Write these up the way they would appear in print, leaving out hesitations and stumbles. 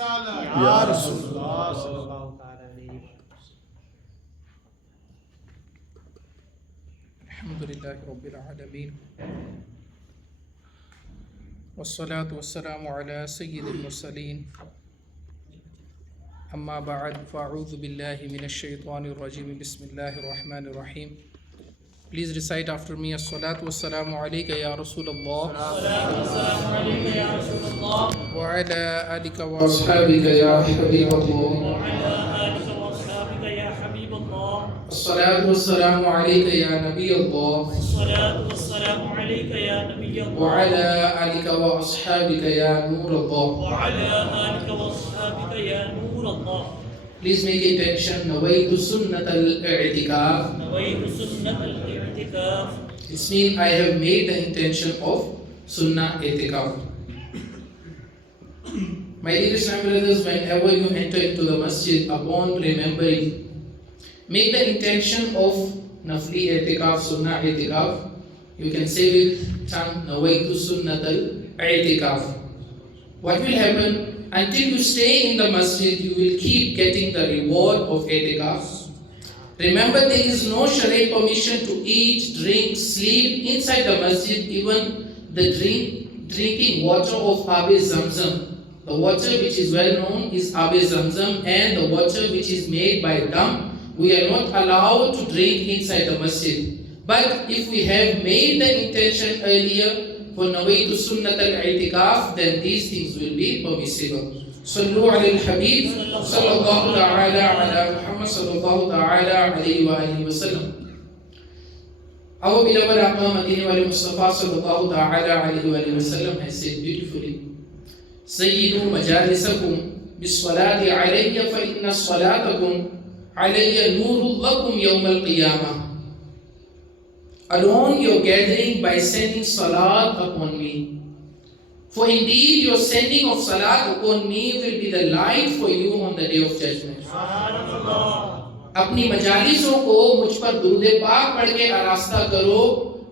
Ya Rasulullah sallallahu ta'ala alayhi wa sallam. Alhamdulillahi Rabbil Alameen. Wassalatu wassalamu ala Sayyidil Mursaleen. Amma ba'd, fa'udhu billahi minash shaitanir rajim. Bismillahir Rahmanir Rahim. Please recite after me. As-salatu wassalamu alayka ya Rasulullah. Salatu wassalamu alayka ya Rasulullah. Wa ala alika wa ashabika ya Habiballah. Wa ala alika wa ashabika ya Habiballah. As-salatu wassalamu alayka ya Nabiyallah. Salatu wassalamu alayka ya Nabiyallah. Wa ala alika wa ashabika ya Nurallah. Wa ala alika wa ashabika ya Nurallah. Please make intention. Nawaitu sunnat al-i'tikaf. Nawaitu sunnat al-i'tikaf. This means I have made the intention of Sunnah Itikaf. My dear Islam brothers, whenever you enter into the masjid, upon remembering, make the intention of Nafli Itikaf, Sunnah Itikaf. You can say with tongue, Nawaitu Sunnat al-Itikaf. What will happen? Until you stay in the masjid, you will keep getting the reward of Itikaf. Remember, there is no Sharia permission to eat, drink, sleep inside the masjid, even the drinking water of Abe Zamzam. The water which is well known is Abe Zamzam, and the water which is made by dam, we are not allowed to drink inside the masjid. But if we have made the intention earlier for Nawaitu Sunnat al-I'tikaf, then these things will be permissible. Sallu ala al-Habib sallallahu ta'ala ala Muhammad sallallahu ta'ala alayhi wa alihi wa sallam. Our beloved Aqam Madini wali Mustafa sallallahu ta'ala alayhi wa alihi wa sallam has said beautifully, Sayyidu majalisakum bis-salati alayya fa inna salatakum alayya nurul lakum yawm al-qiyamah. Adorn your gathering by sending salat upon me. For indeed your sending of salat upon me will be the light for you on the day of judgment. अपनी मजालिसों को मुझ पर दुरूद पाक पढ़ के आरास्ता करो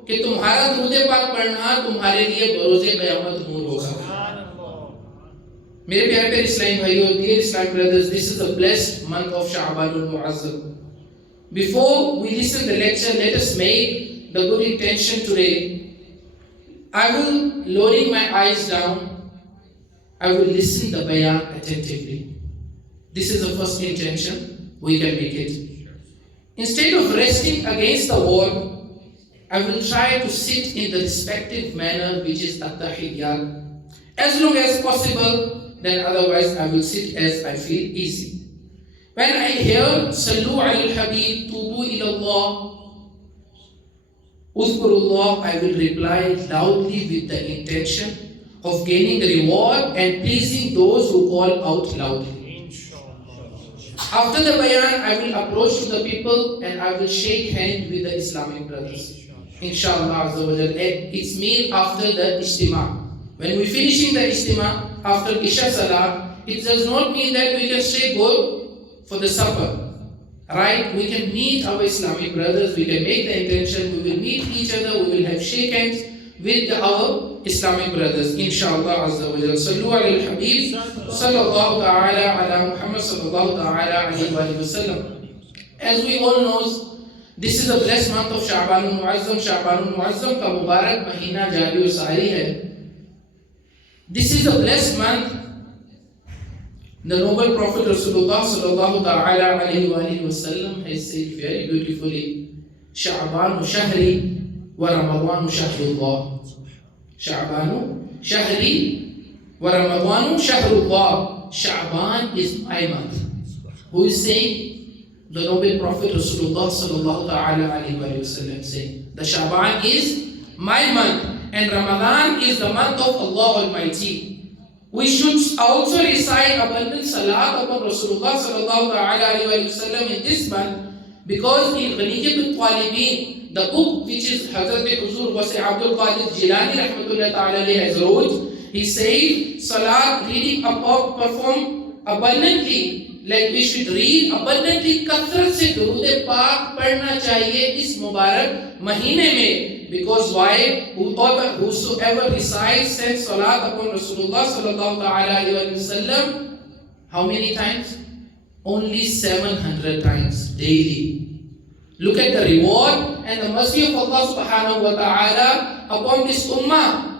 कि तुम्हारा दुरूद पाक पढ़ना तुम्हारे लिए बरोज़े क़यामत नूर होगा. मेरे प्यारे प्यारे इस्लामी भाइयों, dear Islamic brothers, this is the blessed month of Sha'banul Mu'azzam. Before we listen the lecture, let us make the good intention today. I will, lowering my eyes down, I will listen the bayan attentively. This is the first intention, we can make it. Instead of resting against the wall, I will try to sit in the respective manner which is at-tahiyyat. As long as possible, then otherwise I will sit as I feel easy. When I hear Sallu ala al-Habib, Tubu ila Allah, Uzkurullah, I will reply loudly with the intention of gaining the reward and pleasing those who call out loudly. After the bayan, I will approach to the people and I will shake hands with the Islamic brothers. Inshallah Azza wa Jal. It's mean after the Ijtima. When we finishing the Ijtima, after Isha Salah, it does not mean that we can straight go for the supper. Right? We can meet our Islamic brothers, we can make the intention, we will meet each other, we will have shake hands with our Islamic brothers. Inshallah Azza wa Jal. Sallu ala al-Habib sallallahu ta'ala ala Muhammad sallallahu ta'ala alayhi wa sallam. As we all know, this is the blessed month of Sha'banul Mu'azzam. Sha'banul Mu'azzam ka Mubarak Mahina Jari wa Sari hai. This is the blessed month. The noble Prophet Rasulullah sallallahu ta'ala alayhi wa sallam has said very beautifully, Sha'banu shahri wa Ramadanu shahrullah. Sha'banu shahri wa Ramadanu shahrullah. Sha'ban is my month. Who is saying? The noble Prophet Rasulullah sallallahu ta'ala alayhi wa sallam saying, the Sha'ban is my month and Ramadan is the month of Allah Almighty. We should also recite abundant salat upon Rasulullah sallallahu ta'ala alayhi wa sallam in this month, because in Ghaniyat al-Talibin, the book which is Hazrat Huzur Wasi Abdul Qadir Jilani rahmatullah ta'ala alayhi has wrote, he said salat reading perform abundantly, like we should read abundantly, kathrat se durood paak padhna chahiye is mubarak mahine mein. Because why? Whosoever recites, sends salat upon Rasulullah sallallahu ta'ala alayhi wa sallam, How many times? Only 700 times daily. Look at the reward and the mercy of Allah subhanahu wa ta'ala upon this ummah.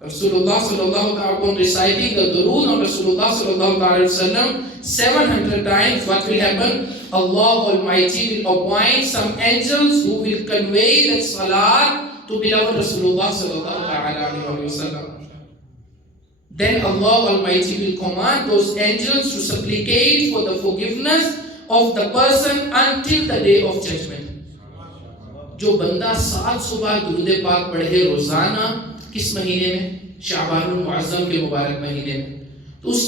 Rasulullah sallallahu ta'ala upon reciting the durood of Rasulullah sallallahu ta'ala wasallam 700 times, what will happen? Allah Almighty will appoint some angels who will convey that salat to beloved Rasulullah sallallahu ta'ala wasallam. Then Allah Almighty will command those angels to supplicate for the forgiveness of the person until the day of judgment. जो बंदा 700 बार दुरूद पाक पढ़े रोजाना, किस महीने में? शाबानुल मुअज्जम के मुबारक महीने में, तो उस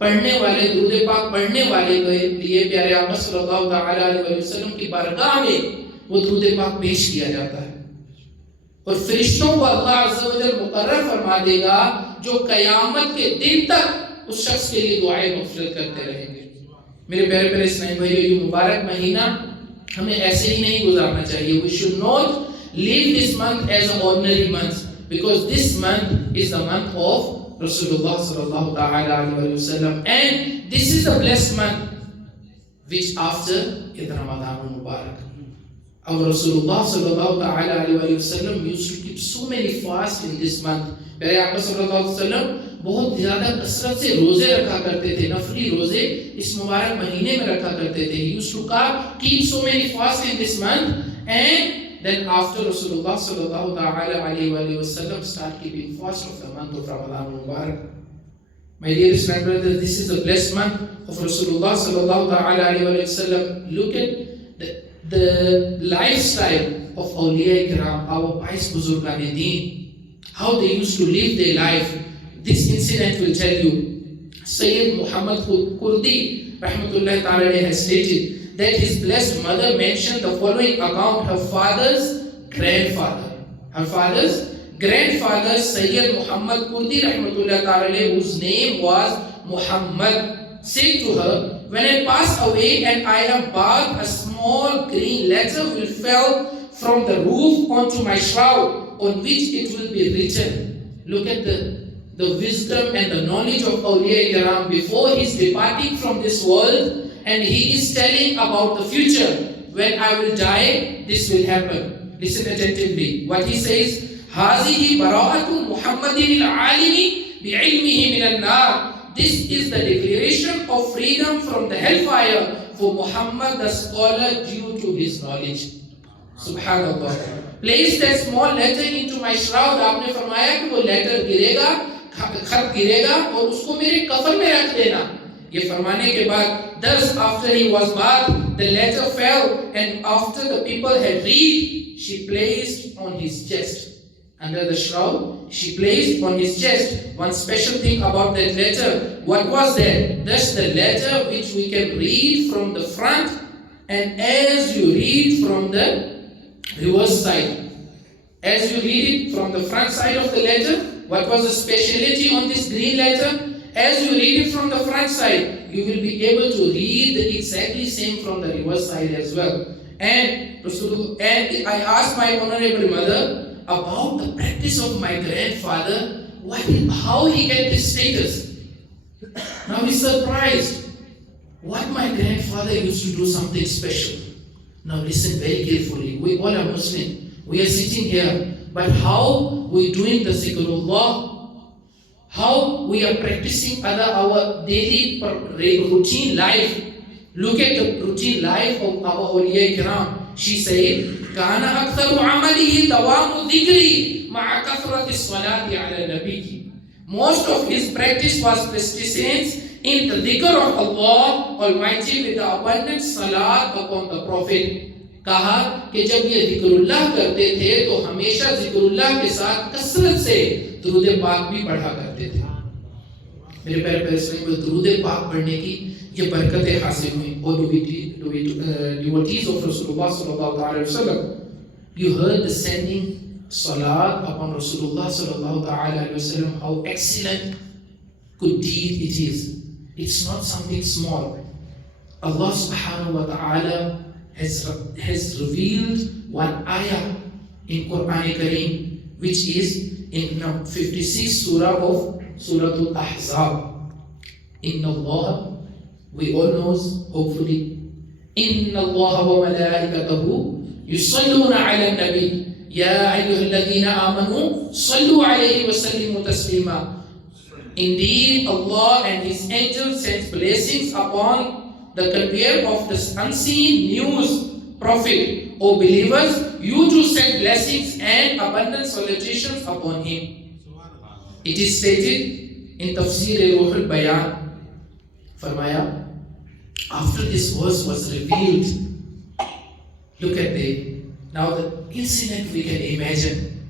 पढ़ने वाले दुरूद पाक पढ़ने वाले के लिए प्यारे आका सल्लल्लाहु अलैहि वसल्लम की बारगाह में वो दुरूद पाक पेश किया जाता है और फरिश्तों को अल्लाह अज़्ज़ा व जल मुकर्रर फरमा देगा जो कयामत के दिन तक उस शख्स के लिए दुआएं मग़फ़िरत करते रहेंगे। मेरे प्यारे प्यारे इस्लामी भाइयों, ये मुबारक महीना हमें ऐसे ही नहीं गुजारना चाहिए। We should not leave this month as an ordinary month, because this month is the month of Rasulullah sallallahu alaihi wasallam, and this is the blessed month which after is Ramadan Mubarak. Our Rasulullah sallallahu alaihi wasallam used to keep so many fasts in this month. प्यारे आका सल्लल्लाहु अलैहि वसल्लम बहुत ज़्यादा कसरत से रोजे रखा करते थे, नफली रोजे इस मुबारक महीने में रखा करते थे. He used to keep so many fasts in this month, and then after Rasulullah sallallahu alaihi wasallam start keeping fast of the month of Ramadan Mubarak. My dear Islam brothers, this is the blessed month of Rasulullah sallallahu alaihi wasallam. Look at the lifestyle of awliya kiram, our pious buzurgan deen, how they used to live their life. This incident will tell you. Sayyid Muhammad Kurdi rahmatullahi ta'ala has stated that his blessed mother mentioned the following account. Her father's grandfather Sayyid Muhammad Kurdi rahmatullahi ta'ala, whose name was Muhammad, said to her, "When I pass away and I am buried, a small green letter will fall from the roof onto my shroud, on which it will be written." Look at the wisdom and the knowledge of Awliya Kiram before his departing from this world, and he is telling about the future. When I will die, this will happen. Listen attentively. What he says, هَذِهِ بَرَاءَةُ مُحَمَّدٍ الْعَالِمِ بِعِلْمِهِ مِنَ النَّارِ. This is the declaration of freedom from the hellfire for Muhammad the scholar due to his knowledge. Subhanallah. Place that small letter into my shroud. आपने फरमाया कि वो letter गिरेगा, खत गिरेगा और उसको मेरे कफन में रख देना. ये फरमाने के बाद, thus after he was buried, the letter fell, and after the people had read, she placed on his chest. Under the shroud, she placed on his chest. One special thing about that letter, what was that? That's the letter which we can read from the front, and as you read from the reverse side. As you read it from the front side of the letter, what was the speciality on this green letter? As you read it from the front side, you will be able to read the exactly same from the reverse side as well. And I asked my honorable mother about the practice of my grandfather, how he get this status. Now he's surprised. What my grandfather used to do something special. Now listen very carefully. We all are Muslim. We are sitting here. But how we doing the zikrullah? How we are practicing our daily routine life? Look at the routine life of our awliya kiram. She said, "Kana aktharu amalihi dawamu dhikri ma'a kathrati salati ala nabiyyi." Most of his practice was persistence in the dhikr of Allah Almighty with the abundant salat upon the Prophet. कहा कि जब ये जिक्रुल्लाह करते थे तो हमेशा जिक्रुल्लाह के साथ कसरत से दुरूद पाक भी पढ़ा करते थे. मेरे प्यारे प्यारे में दुरूद पाक पढ़ने की ये बरकतें हासिल हुई. और devotees of Rasulullah sallallahu alaihi wasallam, you heard the sending salat upon Rasulullah sallallahu alaihi wasallam, how excellent good deed it is. It's not something small. Allah subhanahu wa ta'ala has revealed one ayah in Quran Kareem, which is in 56 surah of Surah Al-Ahzab. Inna Allah, we all knows, hopefully. Inna Allah wa malaikatahu yusalluna ala nabi. Ya ayyuhalladhina amanu sallu alayhi wa sallimu taslima. Indeed, Allah and His angels send blessings upon the conveyor of the unseen news prophet. O believers, you too send blessings and abundant salutations upon him. It is stated in Tafsir Ruh al-Bayan, Farmaya, after this verse was revealed, look at now the incident we can imagine.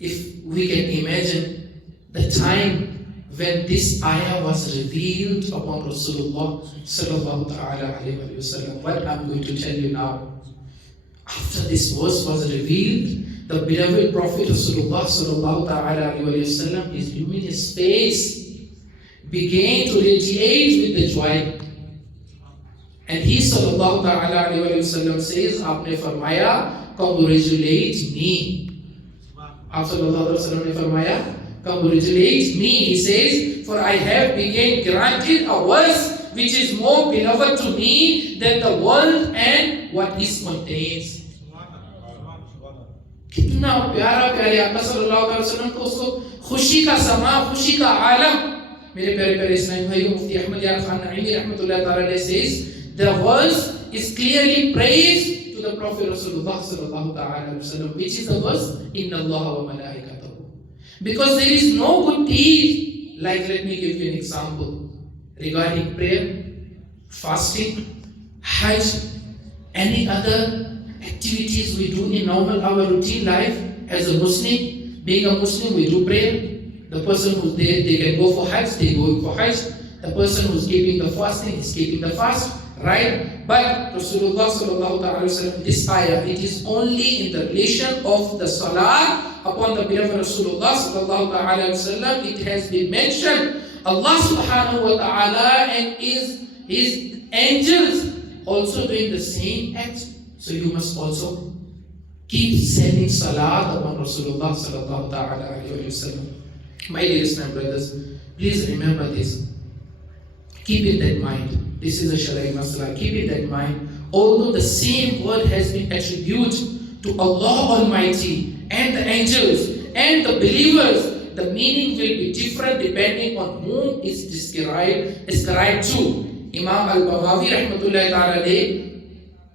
If we can imagine the time when this ayah was revealed upon Rasulullah sallallahu ta'ala alayhi wa sallam, what I'm going to tell you now. After this verse was revealed, the beloved Prophet Rasulullah sallallahu ta'ala alayhi wa sallam, his luminous face began to radiate with the joy. And he sallallahu ta'ala alayhi wa sallam says, Aapne farmaya, congratulate me. Aap sallallahu alayhi wa sallam ne farmaya, congratulate me. He says, for I have been granted a verse which is more beloved to me than the world and what it contains. कितना प्यारा प्यारे आका सल्लल्लाहु अलैहि वसल्लम को उसको खुशी का समा, खुशी का आलम. मेरे प्यारे प्यारे इस्लामी भाइयों, मुफ्ती अहमद यार खान नईमी रहमतुल्लाह ताला says the verse is clearly praised to the Prophet Rasulullah sallallahu alaihi wasallam, which is the verse Inna Allah wa malaikatahu. Because there is no good deed, like let me give you an example regarding prayer, fasting, hajj, any other activities we do in our routine life as a Muslim. Being a Muslim, we do prayer. The person who's there, they can go for hajj, they go for hajj. The person who's keeping the fasting is keeping the fast, right? But Rasulullah sallallahu alaihi wasallam, this ayah, it is only in the relation of the salah upon the beloved Rasulullah sallallahu alaihi wasallam. It has been mentioned Allah subhanahu wa ta'ala and his angels also doing the same act. So you must also keep sending salat upon Rasulullah sallallahu alaihi wasallam. My dear Islam brothers, please remember this. Keep in that mind. This is a Shariah Masala. Keep in that mind. Although the same word has been attributed to Allah Almighty and the angels and the believers, the meaning will be different depending on whom is ascribed to. Imam al-Baghawi rahmatullahi ta'ala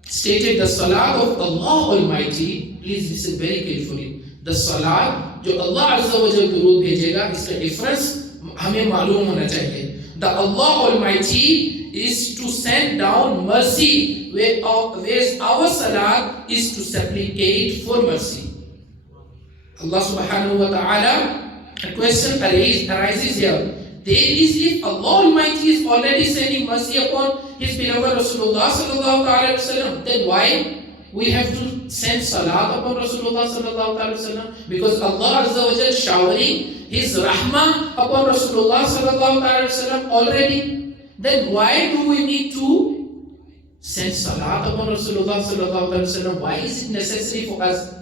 stated the salat of Allah Almighty. Please listen very carefully. The salat जो Allah Azza wa Jal दुरूद भेजेगा, इसका difference हमें मालूम होना चाहिए. The Allah Almighty is to send down mercy, whereas our salat is to supplicate for mercy. Allah subhanahu wa ta'ala, a question arises here. There is, if Allah Almighty is already sending mercy upon His beloved Rasulullah sallallahu alaihi wasallam, then why we have to send salat upon Rasulullah sallallahu alaihi wasallam? Because Allah Azza wa Jal showering His rahmah upon Rasulullah sallallahu alaihi wasallam already. Then why do we need to send salat upon Rasulullah sallallahu alaihi wasallam? Why is it necessary for us?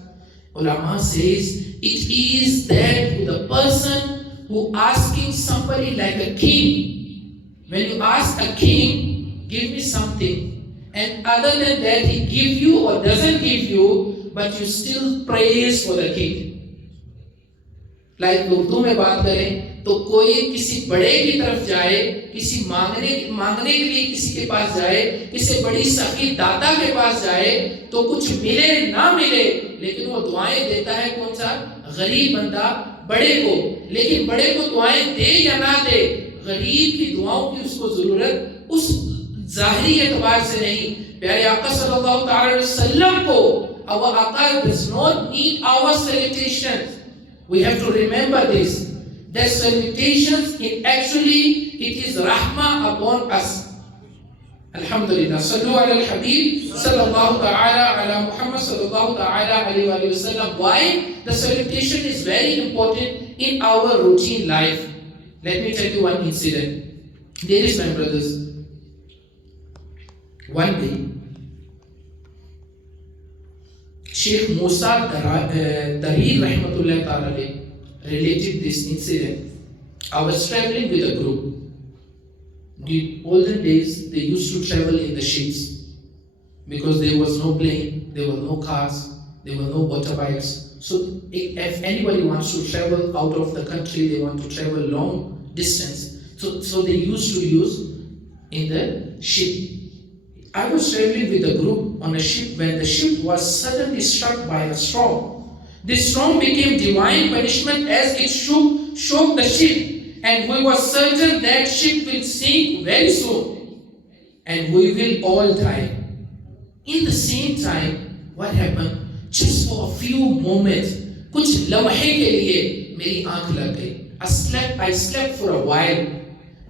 Ulama says it is that the person who asking somebody like a king, when you ask a king, give me something, and other than that he give you or doesn't give you, but you still praise for the king. Like Urdu में बात करें तो कोई किसी बड़े की तरफ जाए, किसी मांगने के लिए किसी के पास जाए, किसी बड़ी सखी दाता के पास जाए, तो कुछ मिले ना मिले, लेकिन वो दुआएं देता है कौन सा? गरीब बंदा बड़े को. लेकिन बड़े को दुआएं दे या ना दे, गरीब की दुआओं की उसको जरूरत उस जाहिरी एतबार से नहीं. प्यारे आका सल्लल्लाहु अलैहि वसल्लम को our आका does not need our salutations. We have to remember this. That salutations, it is rahmah upon us. Alhamdulillah. Sallu ala al-Habib sallallahu ta'ala ala Muhammad sallallahu ta'ala alayhi wa sallam. Why? The salutation is very important in our routine life. Let me tell you one incident. There is, my brothers, one day, Sheikh Musa Darir rahmatullah ta'ala related this incident. I was traveling with a group. The olden days, they used to travel in the ships because there was no plane, there were no cars, there were no motorbikes. So if anybody wants to travel out of the country, they want to travel long distance. So they used to use in the ship. I was traveling with a group on a ship when the ship was suddenly struck by a storm. This storm became divine punishment as it shook the ship, and we were certain that ship will sink very soon, and we will all die. In the same time, what happened? Just for a few moments, कुछ लम्हे के लिए मेरी आंख लग गई. I slept for a while.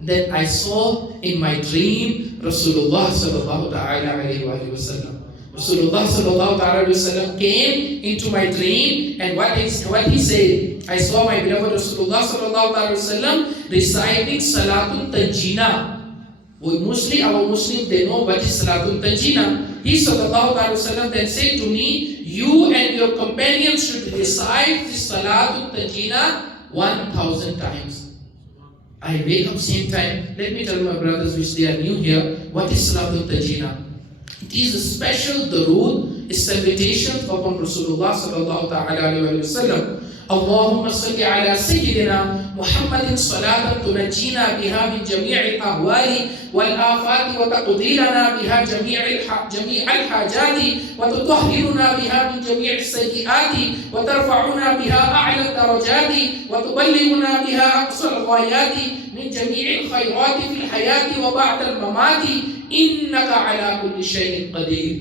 Then I saw in my dream Rasulullah sallallahu alaihi wasallam. Rasulullah sallallahu alaihi wasallam came into my dream, and what he said, I saw my beloved Rasulullah sallallahu alaihi wasallam reciting Salatul Tanjina. Mostly our Muslims, they know what is Salatul Tanjina. He sallallahu alaihi wasallam then said to me, you and your companions should recite this Salatul Tanjina 1,000 times. I wake up same time. Let me tell my brothers which they are new here, what is Salatul Tajina? It is a special durood, a salutation upon Rasulullah sallallahu alaihi wasallam. اللهم صل على سيدنا محمد صلاة تنجينا بها من جميع الأهوال والآفات وتقضي لنا بها جميع الحاجات وتطهرنا بها من جميع السيئات وترفعنا بها أعلى الدرجات وتبلغنا بها أقصى الغايات من جميع الخيرات في الحياة وبعد الممات إنك على كل شيء قدير.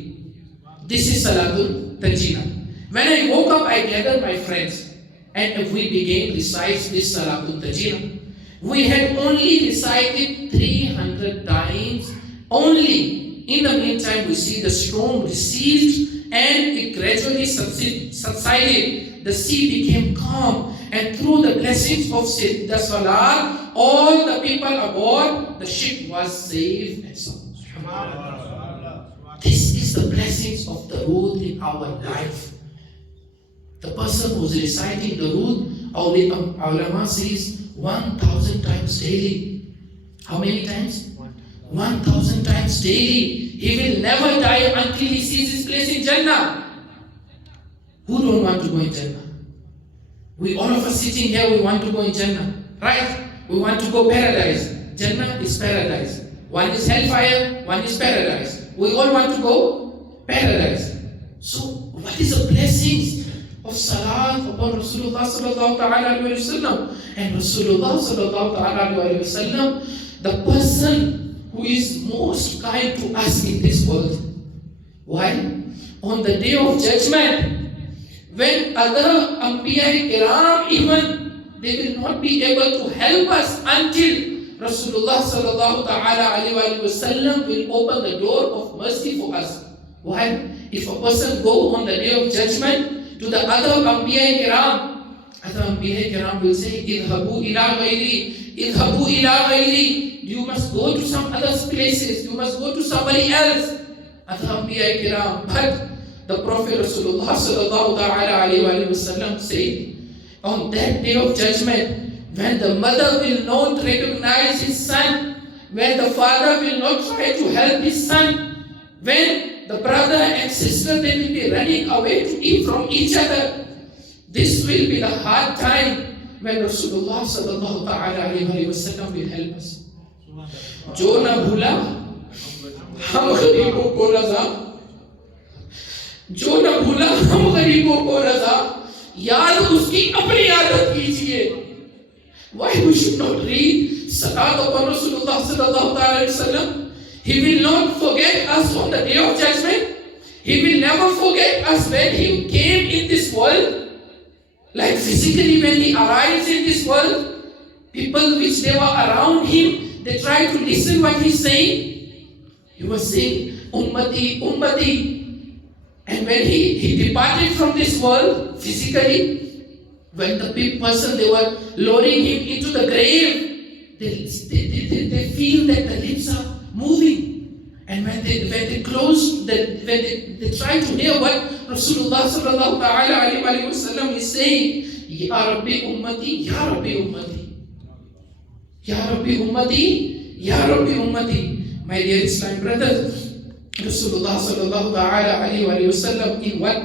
This is Salatul Tanjina. When I woke up, I gathered my friends. And if we began to recite this Salatul Tajina, we had only recited 300 times only. In the meantime, we see the storm receded and it gradually subsided. The sea became calm, and through the blessings of the Salah, all the people aboard the ship was safe and sound. This is the blessings of the road in our life. The person who is reciting the Durood, our ulama says 1,000 times daily. How many times? 1,000 times daily. He will never die until he sees his place in Jannah. Who don't want to go in Jannah? We all of us sitting here, we want to go in Jannah. Right? We want to go paradise. Jannah is paradise. One is hellfire, one is paradise. We all want to go paradise. So what is the blessings of salat upon Rasulullah sallallahu alaihi wasallam? And Rasulullah sallallahu alaihi wasallam, the person who is most kind to us in this world. Why? On the day of judgment, when other Anbiya Kiram even, they will not be able to help us until Rasulullah sallallahu alaihi wasallam will open the door of mercy for us. Why? If a person go on the day of judgment to the other Anbiya Kiram will say, Idhabu ila ghairi, Idhabu ila ghairi. You must go to some other places, you must go to somebody else. Other Anbiya Kiram. But the Prophet Rasulullah sallallahu alaihi wasallam said, on that day of judgment, when the mother will not recognize his son, when the father will not try to help his son, when the brother and sister, they will be running away to eat from each other. This will be the hard time when Rasulullah sallallahu alaihi wasallam will help us. Jo na bhula, hum gharibon ko raza. Jo na bhula, hum gharibon ko raza. Yaad uski apni aadat kijiye. Why we should not read salat upon Rasulullah sallallahu alaihi wasallam? He will not forget us on the day of judgment. He will never forget us when he came in this world. Like physically when he arrives in this world, people which they were around him, they try to listen what he's saying. He was saying, Ummati, Ummati. And when he departed from this world physically, when the person, they were lowering him into the grave, they feel that the lips are moving. And when they close, when they try to hear what Rasulullah sallallahu alaihi wasallam is saying, Ya Rabbi Ummati, Ya Rabbi Ummati, Ya Rabbi Ummati, Ya Rabbi Ummati. My dear Islam brothers, Rasulullah sallallahu ta'ala alayhi wa sallam in what?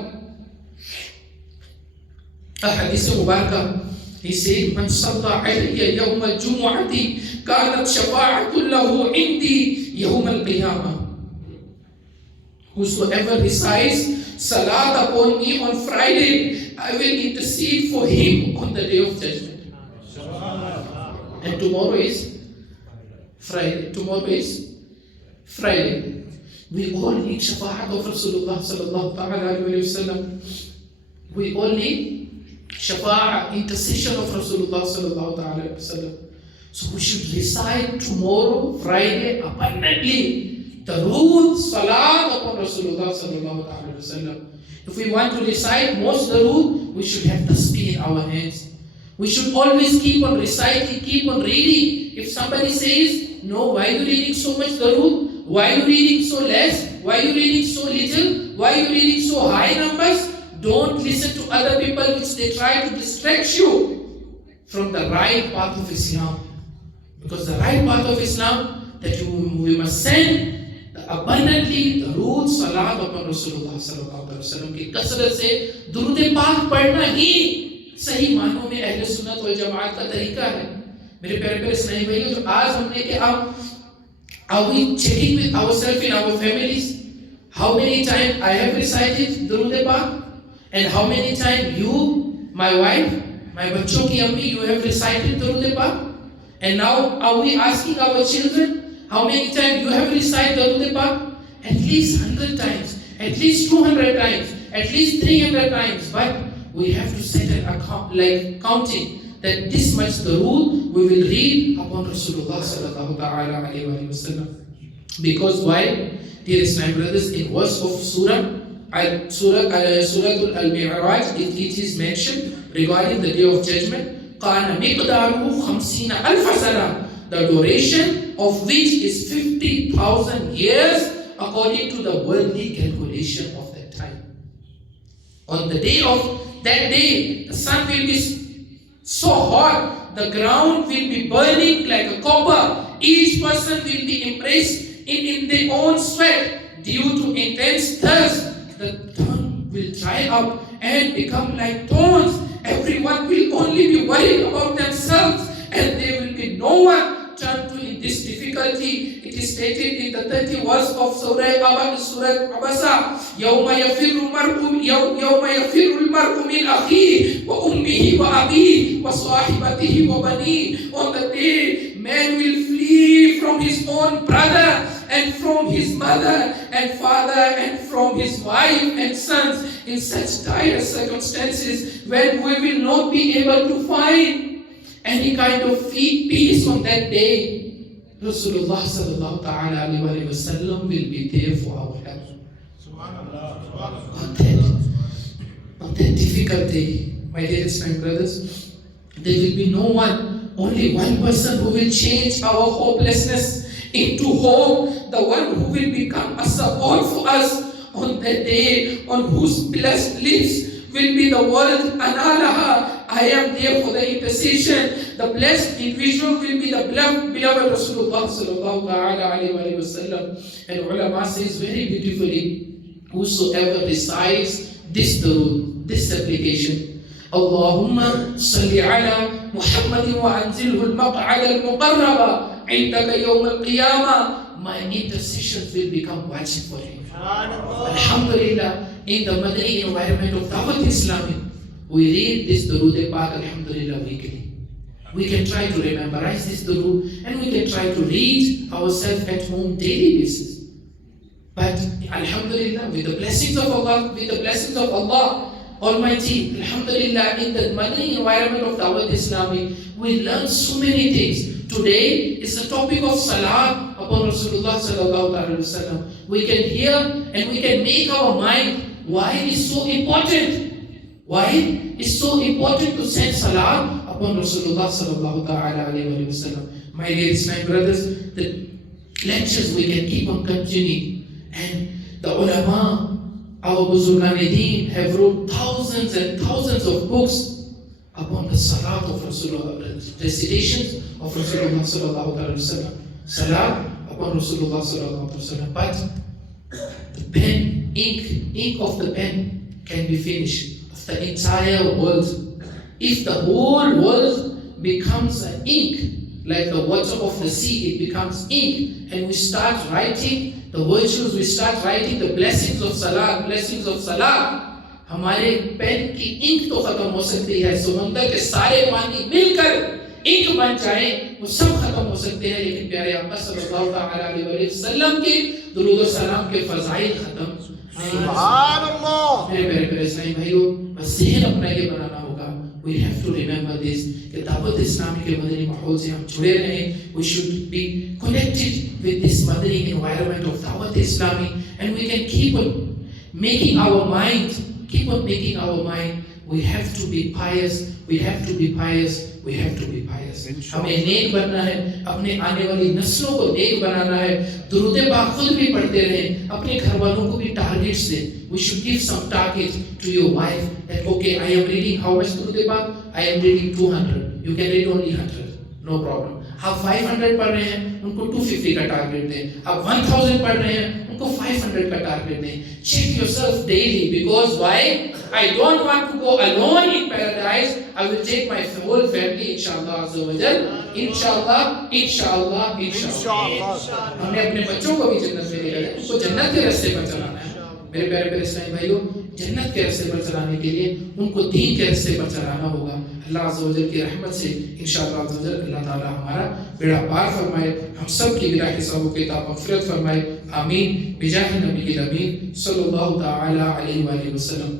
A hadith Mubarak. He said, Man salla alayya yawm al-jumu'ati kanat shafa'atul lahu indi yawm al-qiyamah. Whosoever recites salat upon me on Friday, I will intercede for him on the day of judgment. And tomorrow is Friday. Tomorrow is Friday. We all need shafa'at of Rasulullah sallallahu ta'ala alayhi wa sallam. We all need shafa'at, intercession of Rasulullah sallallahu ta'ala alayhi wa sallam. So we should recite tomorrow, Friday, abundantly Darood, Salat upon Rasulullah sallallahu ta'ala alayhi wa sallam. If we want to recite most Darood, we should have tasbih in our hands. We should always keep on reciting, keep on reading. If somebody says, no, why are you reading so much Darood? Why are you reading so less? Why are you reading so little? Why are you reading so high numbers? Don't listen to other people which they try to distract you from the right path of Islam. Because the right path of Islam, that we must send abundantly Darood, Salat upon Rasulullah sallallahu alaihi wasallam की कसरत से दुरूद पाक पढ़ना ही सही मानों में अहले सुन्नत वल जमात का तरीका है. मेरे प्यारे प्यारे स्नेही भाइयों, जो आज हमने कि are we checking with ourselves in our families? How many times I have recited Durood Pak? And how many times you, my wife, my bachon ki ammi, you have recited Durood Pak? And now are we asking our children, how many times you have recited Durood Pak? At least 100 times, at least 200 times, at least 300 times. But we have to set an account, like counting, that this much Darood we will read upon Rasulullah sallallahu ta'ala alayhi wa sallam. Because why? Dear Islam brothers, in verse of Surah Al-Mi'raj, it is mentioned regarding the day of judgment, قَانَ مِقْدَارُهُ خَمْسِينَ أَلْفَ سَنَةً, the duration of which is 50,000 years according to the worldly calculation of that time. On the day of that day, the sun will be so hot, the ground will be burning like a copper. Each person will be immersed in their own sweat due to intense thirst. The tongue will dry up and become like thorns. Everyone will only be worried about themselves, and there will be no one turned to in this difficulty. It is stated in the 30th verse of Surah Abasa, يَوْمَ يَفِرُّ الْمَرْءُ مِنْ أَخِيهِ وَأُمِّهِ وَأَبِيهِ وَصَاحِبَتِهِ وَبَنِيهِ. On the day, man will flee from his own brother and from his mother and father and from his wife and sons, in such dire circumstances when we will not be able to find any kind of peace on that day. Rasulullah sallallahu ta'ala alayhi wa sallam will be there for our help. On that difficult day, my dear Islamic brothers, there will be no one, only one person who will change our hopelessness into hope, the one who will become a support for us on that day, on whose blessed lips will be the word Analaha, I am there for the intercession. The blessed individual will be the beloved Rasulullah sallallahu alayhi wa sallam. And ulama says very beautifully, whosoever recites this durood, this supplication, Allahumma salli ala Muhammadin wa anzilhu al-maq'ad al-muqarraba indaka yawm al-qiyamah, my intercessions will become wajib for him. Alhamdulillah, in the Madani environment of Dawat Islami, we read this Durood Pak, Alhamdulillah, weekly. We can try to memorize this Durood, and we can try to read ourselves at home daily basis. But Alhamdulillah, with the blessings of Allah Almighty, Alhamdulillah, in the Madani environment of Dawat Islami, we learn so many things. Today is the topic of Salat upon Rasulullah sallallahu alaihi wasallam. We can hear and we can make our mind why it is so important. Why it's so important to send Salat upon Rasulullah sallallahu alaihi wasallam. My dear Islamic brothers, the lectures we can keep on continuing, and the ulama, our Buzurgan-e-Din, have wrote thousands and thousands of books upon the Salat of Rasulullah, recitations of Rasulullah sallallahu alaihi wasallam. salam upon Rasulullah sallallahu alaihi wasallam. But the pen, ink of the pen can be finished of the entire world. If the whole world becomes an ink, like the water of the sea, it becomes ink, and we start writing the virtues, we start writing the blessings of salah, हमारे pen की ink तो खत्म हो सकती है, समंदर के सारे पानी मिलकर इंक बन जाए वो सब खत्म हो सकते हैं, लेकिन प्यारे आका सल्लल्लाहु अलैहि वसल्लम के दुरूद और सलाम के फजाइल खत्म नहीं। सुभान अल्लाह। मेरे प्यारे इस्लामी भाइयों, बस ज़हन अपना ये बनाना होगा, we have to remember this, कि दावत इस्लामी के मदनी माहौल से हम जुड़े रहें। We should be connected with this Madani environment of Dawat Islami, and we can keep on making our mind. We have to be pious. हमें नेक बनना है, अपने आने वाली नस्लों को नेक बनाना है। दुरूद पाक खुद भी पढ़ते रहें, अपने घर वालों को भी टारगेट्स दें। We should give some target to your wife that okay, I am reading how much दुरूद पाक? I am reading 200. You can read only 100. No problem. आप 500 पढ़ रहे हैं, उनको 250 का टारगेट दें। आप 1000 पढ़ रहे हैं, उनको 500 का टारगेट दें। Check yourself daily, because why? I don't want to go alone in paradise. I will take my whole family, inshallah azza wa jal. Inshallah. हमने अपने बच्चों को भी जन्नत में लेकर जाना, उनको जन्नत के रास्ते पर चलाना है। मेरे प्यारे इस्लामी भाइयों, जन्नत के रास्ते पर चलाने के लिए उनको दीन के रास्ते पर चलाना होगा। अल्लाह अज़्ज़ा व जल की रहमत से इंशाअल्लाह अज़्ज़ा व जल अल्लाह ताला हमारा बेड़ा पार फरमाए, हम सब की बिला हिसाब के ताब मग़फ़िरत फरमाए। आमीन बिजाह नबी अमीन सल्लल्लाहु तआला अलैहि वसल्लम।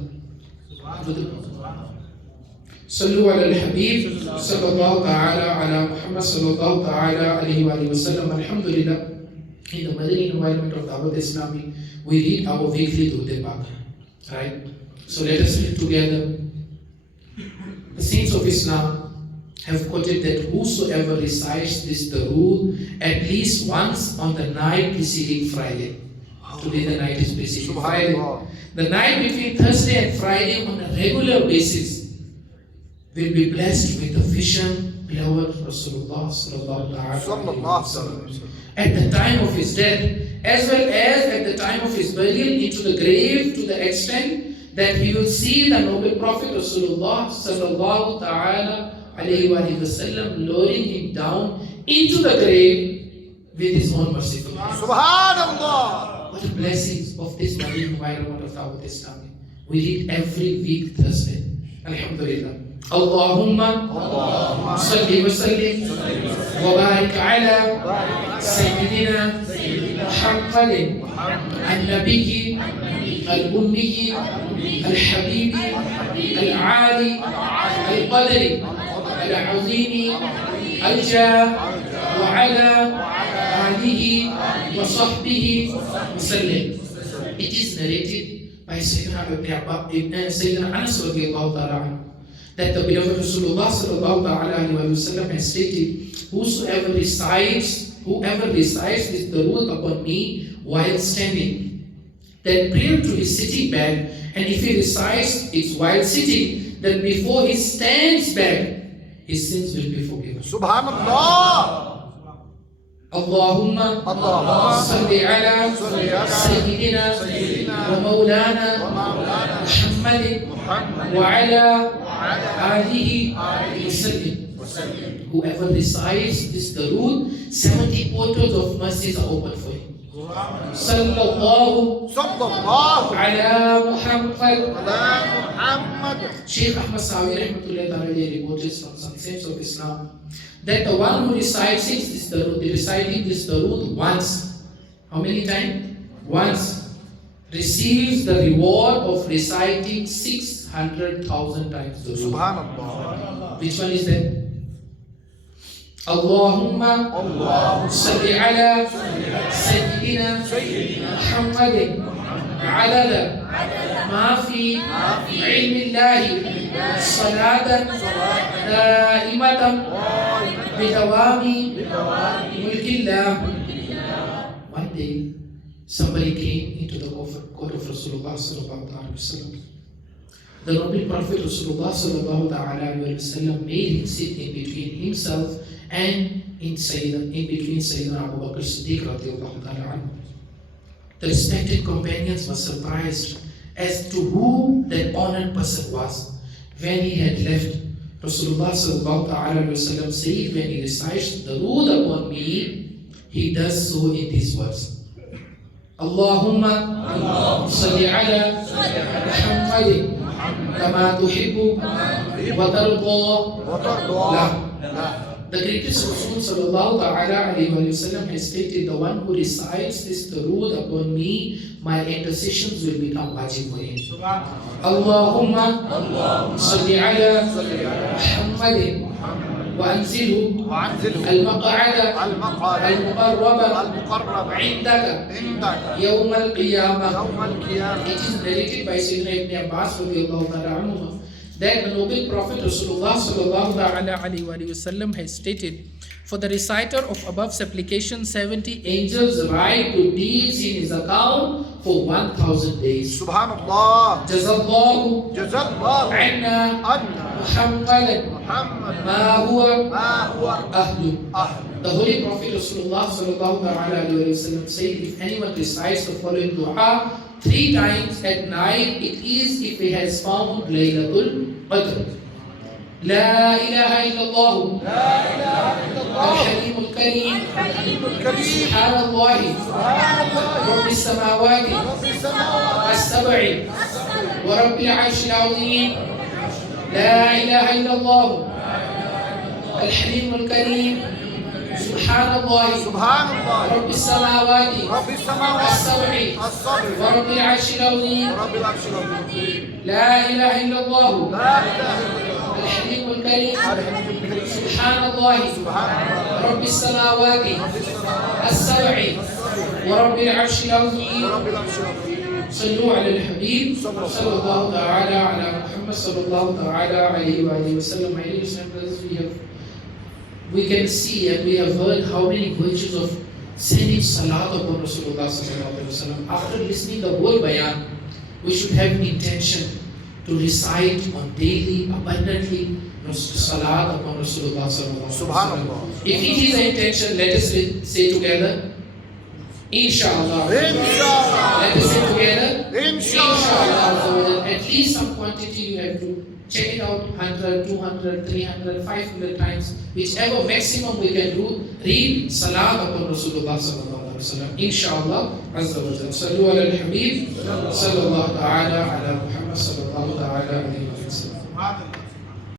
सल्लु अलल हबीब सल्लल्लाहु तआला अला मुहम्मद सल्लल्लाहु तआला अलैहि वसल्लम। अल्हम्दुलिल्लाह, in the Madani environment of Dawat Islami, we read our weekly Durud Pak, right? So let us read together. The saints of Islam have quoted that whosoever recites this Durud at least once on the night preceding Friday. Today the night is preceding Friday. The night between Thursday and Friday on a regular basis will be blessed with the vision beloved Rasulullah sallallahu alaihi wasallam at the time of his death, as well as at the time of his burial into the grave, to the extent that he will see the noble Prophet Rasulullah sallallahu alaihi wasallam lowering him down into the grave with his own mercifulness. Subhanallah! What a blessings of this Madani environment of Dawat Islami. We read every week Thursday. Alhamdulillah. Allahumma salli wa sallim wa barik ala Sayyidina Muhammadin al-Nabiyyi al-Ummiyyi al-Habibi al-Ali al-Qadri al-Azimi al-Jah wa ala alihi wa sahbihi wa sallim. It is narrated by Sayyidina Anas radiyallahu ta'ala anhu that the beloved Rasulullah sallallahu alaihi wasallam has stated, whoever recites this Durud upon me while standing, then prior to his sitting back, and if he recites it while sitting, then before he stands back, his sins will be forgiven. Subhanallah! Allahumma salli ala Sayyidina wa Mawlana Muhammadin wa ala alihi wa sallim. Whoever recites this Durud, 70 portals of mercies are open for him. Sallallahu ala Muhammad. Shaykh Ahmad Sawi rahmatullahi ta'ala reported from some saints of Islam that the one who recites this Durud, reciting this Durud once, how many times? Once, receives the reward of reciting 600,000 times Durud. Subhanallah. Which one is that? Allahumma salli ala Sayyidina Muhammadin adada ma fi ilmillahi salatan daimatan bidawami mulkillah. One day, somebody came into the court of Rasulullah sallallahu alaihi wasallam. The noble Prophet Rasulullah sallallahu alaihi wasallam made him sit in between himself and in between Sayyidina Abu Bakr Siddiq radiallahu ta'ala anhu. The respected companions were surprised as to who that honored person was. When he had left, Rasulullah sallallahu alaihi wasallam said, when he recites Darood upon me, he does so in these words. Allahumma salli ala Muhammadin kama tuhibbu wa tarda. The greatest Rasul sallallahu alaihi wasallam has stated, the one who recites this Darood upon me, my intercessions will become wajib for him. Allahumma salli ala Muhammadin wa anzilhu al-maq'ada al-muqarraba indaka yawm al-qiyamah. It is narrated by Sayyidina Ibn Abbas radiallahu ta'ala anhu that the noble Prophet Rasulullah sallallahu alaihi wasallam has stated, for the reciter of above supplication, 70 angels write good deeds in his account for 1,000 days. Subhanallah. Jazallahu anna Muhammadan ma huwa ahlu. The Holy Prophet Rasulullah sallallahu alaihi wasallam said, if anyone recites the following dua 3 times at night, it is if he has found Laylatul Qadr. La ilaha illallah. الحليم الكريم سبحان الله رب السماوات السبع ورب العرش العظيم. لا إله إلا الله الحليم الكريم سبحان الله رب السماوات السبع ورب العرش العظيم. لا إله إلا الله الحليم الكريم سبحان الله رب السماوات السبع ورب العرش العظيم. صلوا على الحبيب صلى الله تعالى على محمد صلى الله تعالى عليه وآله وسلم. My dear brothers, we can see and we have heard how many virtues of sending salat upon Rasulullah sallallahu alaihi wasallam. After listening the whole bayan, we should have intention to recite on daily, abundantly, salat upon Rasulullah sallallahu alaihi wasallam. If it is an intention, let us say together, Inshallah. Let us say together, Inshallah. At least some quantity you have to check it out, 100, 200, 300, 500 times, whichever maximum we can do. Read salat upon Rasulullah sallallahu alaihi wasallam. Inshallah azza wa jalla. Sallu ala al-Habib sallallahu ta'ala ala Muhammad sallallahu ta'ala alayhi wa sallam.